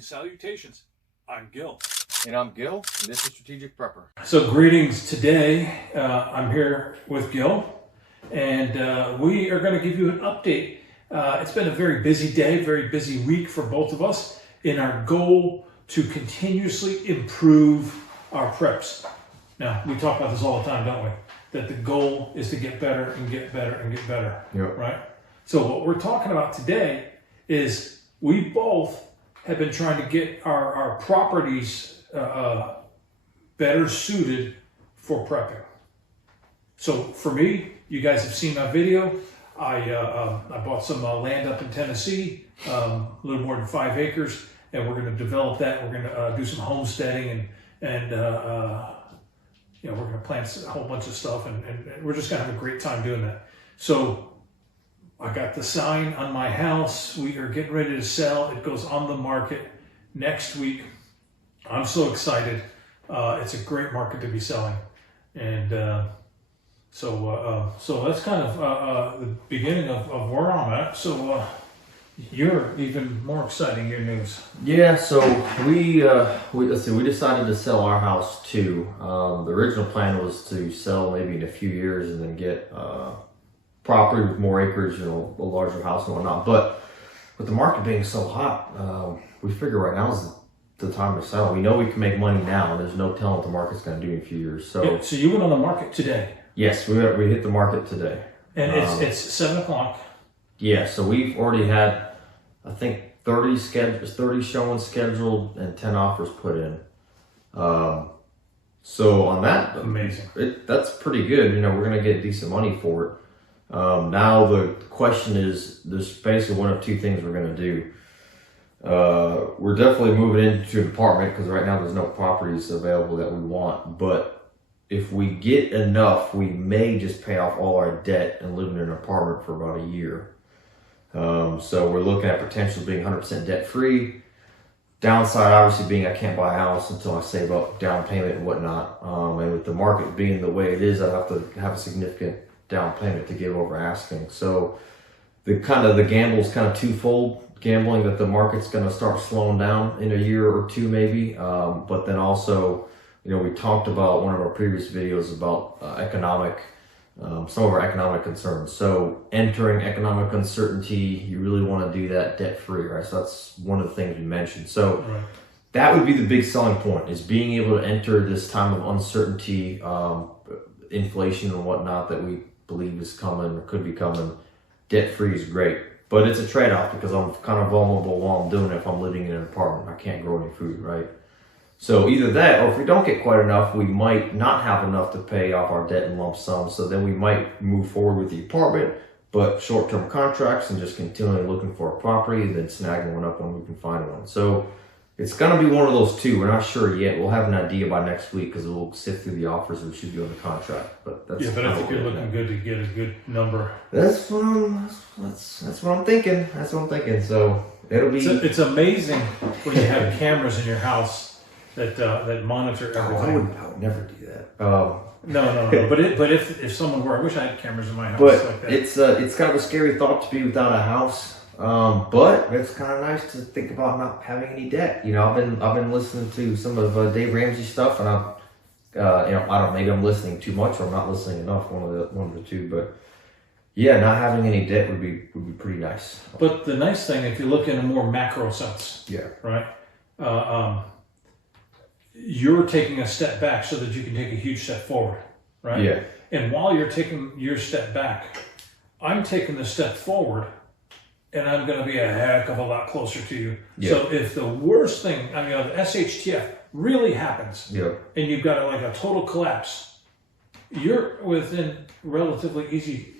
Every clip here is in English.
And salutations, I'm Gil. And I'm Gil, and this is Strategic Prepper. So greetings today. I'm here with Gil, and we are going to give you an update. It's been a very busy day, very busy week for both of us in our goal to continuously improve our preps. Now, we talk about this all the time, don't we? That the goal is to get better and get better and get better, Yep. right? So what we're talking about today is we both have been trying to get our properties better suited for prepping. So for me, you guys have seen my video. I bought some land up in Tennessee, a little more than 5 acres, and we're going to develop that. We're going to do some homesteading and we're going to plant a whole bunch of stuff, and we're just going to have a great time doing that. So I got the sign on my house. We are getting ready to sell. It goes on the market next week. I'm so excited. It's a great market to be selling. And so that's kind of the beginning of where I'm at. So you're even more exciting, your news. Yeah, so we decided to sell our house too. The original plan was to sell maybe in a few years and then get property with more acreage, a larger house and whatnot. But with the market being so hot, we figure right now is the time to sell. We know we can make money now, and there's no telling what the market's going to do in a few years. So, yeah, so you went on the market today. Yes, we hit the market today, and it's 7 o'clock. Yeah, so we've already had, I think, 30 showings scheduled and 10 offers put in. So on that, amazing. That's pretty good. We're going to get decent money for it. Now the question is, there's basically one of two things we're going to do. We're definitely moving into an apartment because right now there's no properties available that we want. But if we get enough, we may just pay off all our debt and live in an apartment for about a year. So we're looking at potentially being 100% debt free. Downside obviously being I can't buy a house until I save up down payment and whatnot. And with the market being the way it is, I'd have to have a significant down payment to give over asking. So the gamble is kind of twofold. Gambling that the market's going to start slowing down in a year or two maybe. But then also, we talked about one of our previous videos about some of our economic concerns. So entering economic uncertainty, you really want to do that debt free, right? So that's one of the things we mentioned. So right. That would be the big selling point, is being able to enter this time of uncertainty, inflation and whatnot that we believe is coming or could be coming. Debt free is great, but it's a trade-off because I'm kind of vulnerable while I'm doing it. If I'm living in an apartment, I can't grow any food, right? So either that, or if we don't get quite enough, we might not have enough to pay off our debt in lump sum. So then we might move forward with the apartment, but short-term contracts and just continually looking for a property and then snagging one up when we can find one. So it's going to be one of those two. We're not sure yet. We'll have an idea by next week because we'll sift through the offers and we should be on the contract. But that's I think you're looking good to get a good number. That's what I'm thinking. That's what I'm thinking. So it'll be. It's amazing when you have cameras in your house that monitor everything. I would never do that. No. But if someone were, I wish I had cameras in my house but like that. It's kind of a scary thought to be without a house. But it's kind of nice to think about not having any debt. I've been listening to some of Dave Ramsey stuff, and I don't know, maybe I'm listening too much or I'm not listening enough. One of the two, but yeah, not having any debt would be pretty nice. But the nice thing, if you look in a more macro sense, yeah, right, you're taking a step back so that you can take a huge step forward, right? Yeah. And while you're taking your step back, I'm taking the step forward. And I'm going to be a heck of a lot closer to you. Yeah. So if the worst thing, the SHTF really happens, yeah, and you've got a total collapse, you're within relatively easy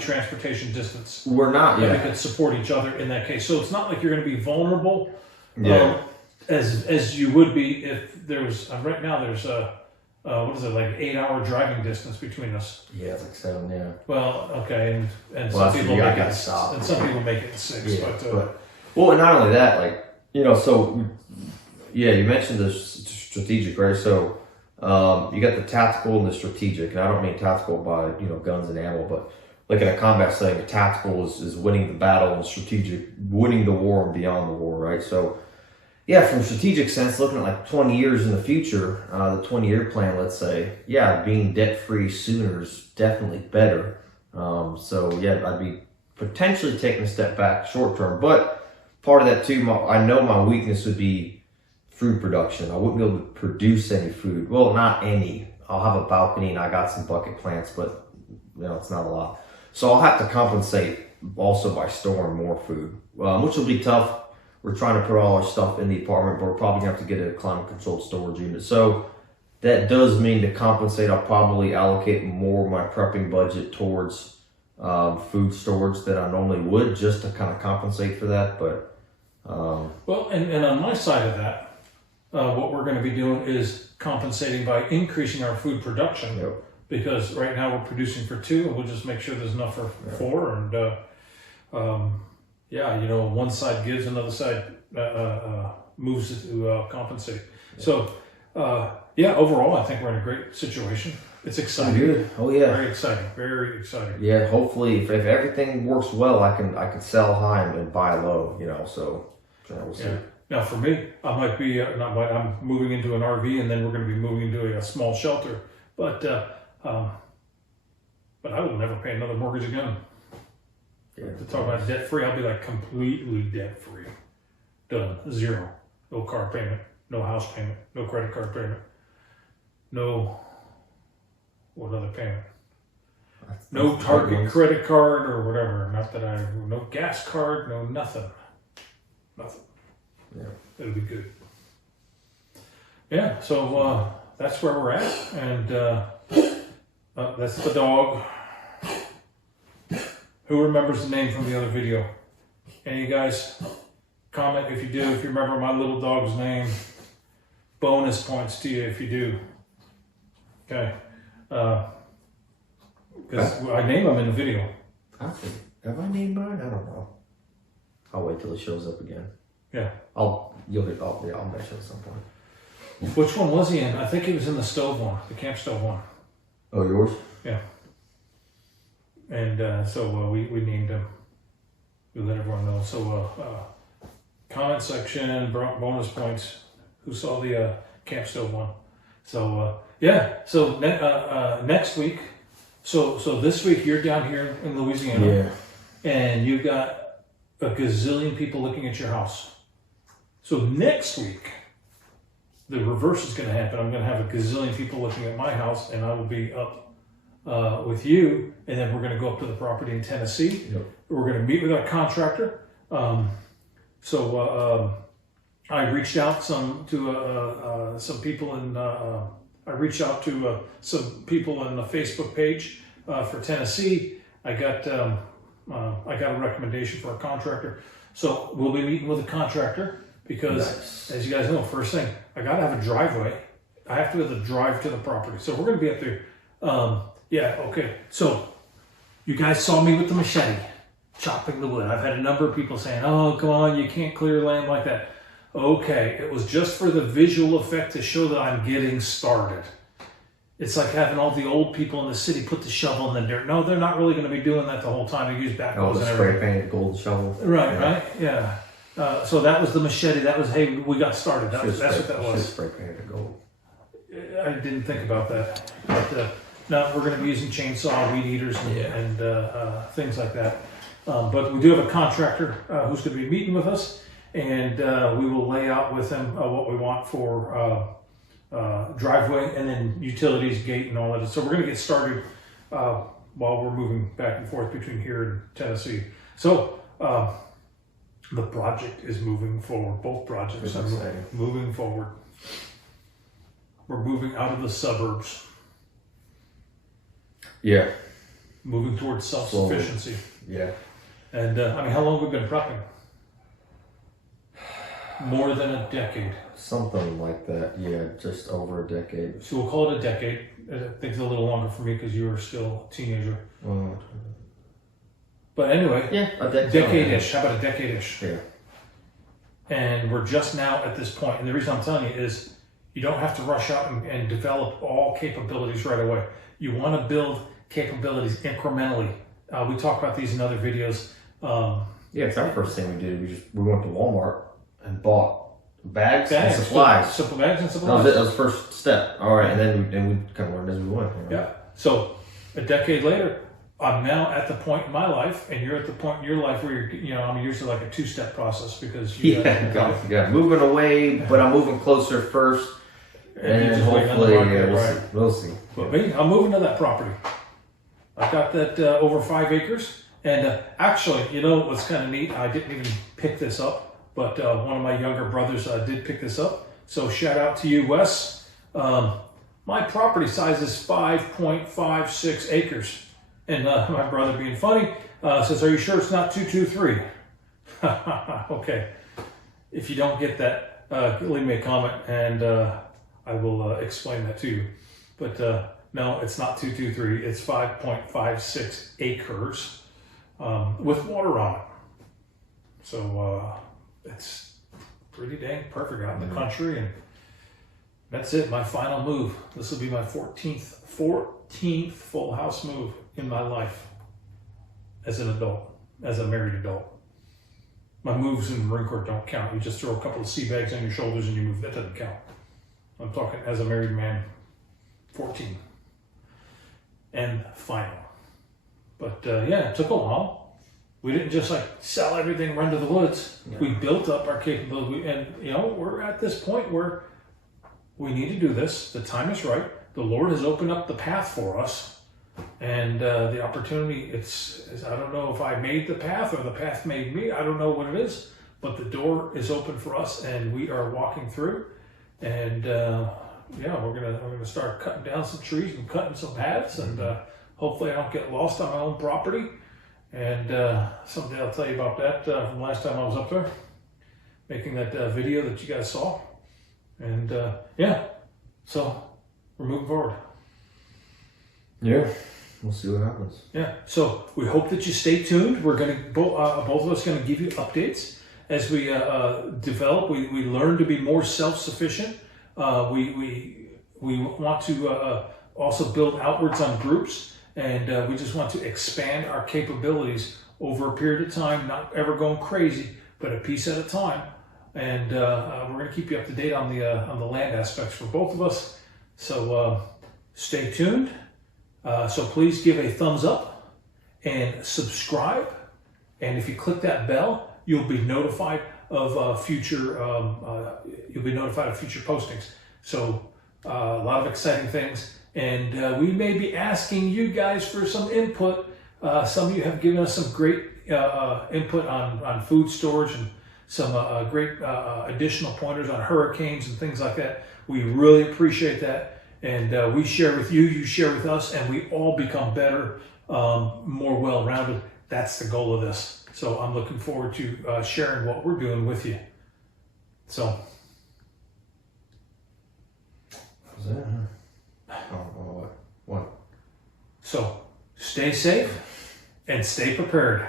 transportation distance. We're not. And yeah, we can support each other in that case. So it's not like you're going to be vulnerable, yeah, as you would be if there was. Right now, there's a. What is it, like 8-hour driving distance between us? Yeah, it's like 7, yeah. Well, okay, and Well, some people make it, stop. and some people make it 6. Yeah, but well, and not only that, so yeah, you mentioned the strategic, right? So you got the tactical and the strategic, and I don't mean tactical by guns and ammo, but like in a combat setting, tactical is winning the battle, and strategic winning the war and beyond the war, right? So Yeah, from a strategic sense, looking at like 20 years in the future, the 20-year plan, let's say, yeah, being debt-free sooner is definitely better. So yeah, I'd be potentially taking a step back short term, but part of that too, I know my weakness would be food production. I wouldn't be able to produce any food. Well, not any. I'll have a balcony and I got some bucket plants, but it's not a lot. So I'll have to compensate also by storing more food, which will be tough. We're trying to put all our stuff in the apartment, but we're probably gonna have to get a climate controlled storage unit. So that does mean to compensate, I'll probably allocate more of my prepping budget towards food storage than I normally would, just to kind of compensate for that. But well, and on my side of that, what we're going to be doing is compensating by increasing our food production. Yep. Because right now we're producing for 2, and we'll just make sure there's enough for 4. And one side gives, another side moves to compensate. Yeah. So overall, I think we're in a great situation. It's exciting. Good. Oh yeah. Very exciting. Very exciting. Yeah. Hopefully, if everything works well, I can sell high and buy low. So we'll see. Yeah. Now for me, I might be I'm moving into an RV, and then we're going to be moving into a small shelter. But I will never pay another mortgage again. Yeah. To talk about debt free, I'll be like completely debt free. Done. 0. No car payment, no house payment, no credit card payment, no what other payment? No Target credit card or whatever. No gas card, no nothing. Nothing. Yeah. It'll be good. Yeah, so that's where we're at, and that's the dog. Who remembers the name from the other video? Any of you guys? Comment if you do, if you remember my little dog's name. Bonus points to you if you do. Okay. Because I name them in the video. Have I named mine? I don't know. I'll wait till it shows up again. Yeah. I'll mention it at some point. Which one was he in? I think he was in the stove one, the camp stove one. Oh, yours? Yeah. And so we named him. We let everyone know. So comment section, bonus points. Who saw the camp stove one? So So next week. So this week you're down here in Louisiana. Yeah. And you've got a gazillion people looking at your house. So next week, the reverse is going to happen. I'm going to have a gazillion people looking at my house, and I will be up with you, and then we're going to go up to the property in Tennessee. Yep. We're going to meet with our contractor. I reached out some people in. I reached out to some people on the Facebook page for Tennessee. I got a recommendation for a contractor, so we'll be meeting with a contractor. Because, as you guys know, first thing, I got to have a driveway. I have to be able to drive to the property. So we're going to be up there. Okay. So you guys saw me with the machete, chopping the wood. I've had a number of people saying, oh, come on, you can't clear land like that. Okay, it was just for the visual effect to show that I'm getting started. It's like having all the old people in the city put the shovel in the dirt. No, they're not really going to be doing that the whole time. They use backhoes and everything. Spray painted gold shovel. Right. Yeah. So that was the machete. That was, hey, we got started. That's what that was. Spray painted gold. I didn't think about that. But no, we're going to be using chainsaw, weed eaters, and things like that. But we do have a contractor who's going to be meeting with us, and we will lay out with him what we want for driveway and then utilities, gate, and all that. So we're going to get started while we're moving back and forth between here and Tennessee. So the project is moving forward. Both projects are moving forward. We're moving out of the suburbs. Yeah. Moving towards self-sufficiency. Yeah. And how long have we been prepping? More than a decade. Something like that. Yeah, just over a decade. So we'll call it a decade. I think it's a little longer for me because you were still a teenager. But anyway, a decade-ish. How about a decade-ish? Yeah. And we're just now at this point. And the reason I'm telling you is you don't have to rush out and develop all capabilities right away. You want to build capabilities incrementally. We talk about these in other videos. It's our first thing we did. We went to Walmart and bought bags and supplies. Simple bags and supplies. That was the first step. All right, and then we kind of learned as we went. Yeah. So a decade later, I'm now at the point in my life, and you're at the point in your life where you're, I'm usually like a two-step process because you got moving away, but I'm moving closer first, and hopefully we'll see. But me, I'm moving to that property. I've got that over 5 acres, and actually, what's kind of neat? I didn't even pick this up, but one of my younger brothers did pick this up. So shout out to you, Wes. My property size is 5.56 acres. And my brother, being funny, says, "Are you sure it's not 223?" Okay. If you don't get that, leave me a comment and I will explain that to you. But no, it's not 223. It's 5.56 acres with water on it. So it's pretty dang perfect out in the country. And that's it, my final move. This will be my 14th full house move in my life as an adult, as a married adult. My moves in the Marine Corps don't count. You just throw a couple of sea bags on your shoulders and you move. That doesn't count. I'm talking as a married man, 14. And final. But yeah, it took a while. We didn't just like sell everything, run to the woods. Yeah. We built up our capability, and we're at this point where we need to do this. The time is right. The Lord has opened up the path for us. And the opportunity, I don't know if I made the path or the path made me. I don't know what it is, but the door is open for us, and we are walking through. And we're gonna start cutting down some trees and cutting some paths, and hopefully I don't get lost on my own property. And someday I'll tell you about that from last time I was up there, making that video that you guys saw. And so we're moving forward. Yeah, we'll see what happens. Yeah, so we hope that you stay tuned. We're going to both of us going to give you updates as we develop. We learn to be more self-sufficient. We want to also build outwards on groups, and we just want to expand our capabilities over a period of time. Not ever going crazy, but a piece at a time. And we're going to keep you up to date on the land aspects for both of us. So stay tuned. So please give a thumbs up and subscribe. And if you click that bell, you'll be notified of future postings. So a lot of exciting things. And we may be asking you guys for some input. Some of you have given us some great input on food storage and some great additional pointers on hurricanes and things like that. We really appreciate that. And we share with you, you share with us, and we all become better, more well-rounded. That's the goal of this. So I'm looking forward to sharing what we're doing with you. So. Was that? What? So stay safe and stay prepared.